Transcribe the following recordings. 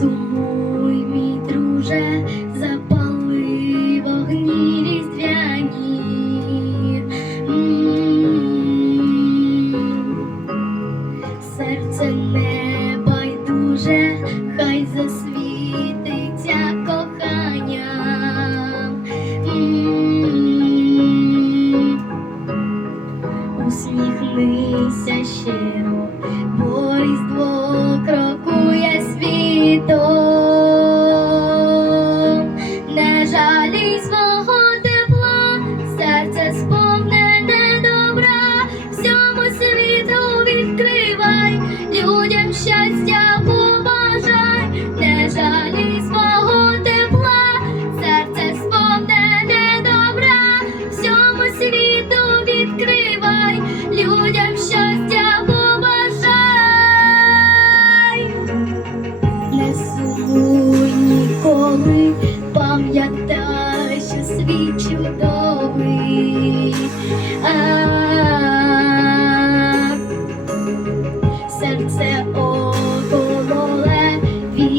сумуй, мій друже, запали вогні різдвяні. Серце не байдуже, хай засвітиться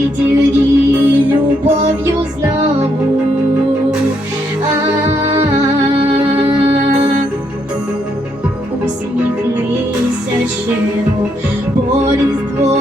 дірі любовью знову. А, усміхнися щиро, бо різдво